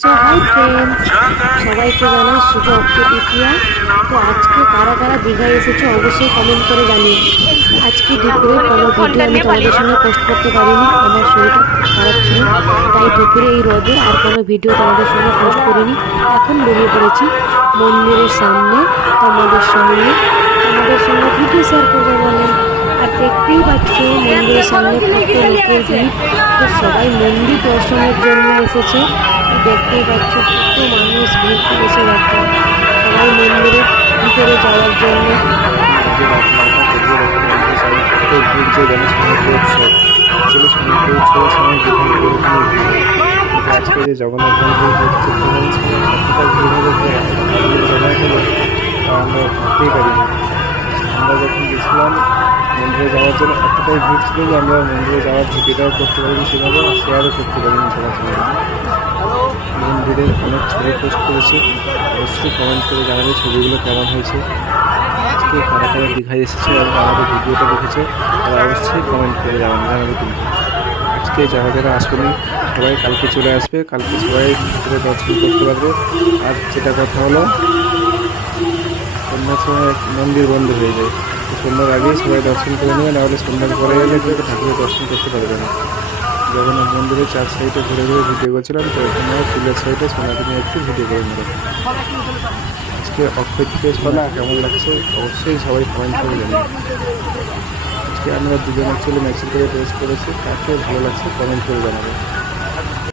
So hi friends, সবাইকে জানাই শুভ অক্ষয় তৃতীয়া। তো আজকে কারা কারা দীঘায় এসেছো অবশ্যই কমেন্ট করে জানিও। আজকে দুপুরে কোনো ভিডিও আমি তোমাদের সঙ্গে পোস্ট করতে পারিনি, আমার শরীরটা খুব খারাপ ছিল, তাই দুপুরে এই রোদে আর কোনো ভিডিও তোমাদের সঙ্গে পোস্ট করিনি। এখন বেরিয়ে পড়েছি মন্দিরের সামনে তোমাদের সঙ্গে ভিডিও শেয়ার করবো বলে। আর দেখতেই পাচ্ছ মন্দিরের সামনে কত লোকের ভিড়। তো সবাই মন্দির দর্শনের জন্য এসেছে। দেখতেই পাচ্ছ কত মানুষ ভিড় করেছে, দেখো সবাই মন্দিরের ভিতরে যাওয়ার জন্য। আজকে যে জগন্নাথ মন্দির এতটা ভিড় হলো যে জমা হলো আমরা ভাবতেই পারিনি। আমরা যখন গেছিলাম মন্দিরে যাওয়ার জন্য এতটাই ভিড় ছিল যে আমরা মন্দিরে যাওয়ার ঝুঁকিটাও করতে পারিনি, সেভাবে শেয়ারও করতে পারিনি সবার সঙ্গে। মন্দিরের অনেক ছবি পোস্ট করেছি, অবশ্যই কমেন্ট করে জানাবে ছবিগুলো কেমন হয়েছে। আজকে কারা কারা দীঘায় এসেছে এবং আমাদের ভিডিওটা দেখেছে তারা অবশ্যই কমেন্ট করে জানাবে। কিন্তু আজকে যারা যারা আসেনি সবাই কালকে চলে আসবে, কালকে সবাই ভিতরে দর্শন করতে পারবে। আর যেটা কথা হলো, সন্ধ্যার সময় মন্দির বন্ধ হয়ে যায়, তো সন্ধ্যার আগেই সবাই দর্শন করে নেবে, নাহলে সন্ধ্যার পরে এলে কিন্তু ঠাকুরের দর্শন করতে পারবে না। জগন্নাথ মন্দিরের চার সাইডে ঘুরে ঘুরে ভিডিও করছিলাম, তো এখানে ফুলের সাইডে সোনাকে নিয়ে একটু ভিডিও করে নেব। আজকে অক্ষয় তৃতীয়া সোনা কেমন লাগছে অবশ্যই সবাই কমেন্ট করে জানাবে। আজকে আমরা দুজন অ্যাকচুয়ালি ম্যাচিং করে ড্রেস করেছি, কাকে ভালো লাগছে কমেন্ট করে জানাবে।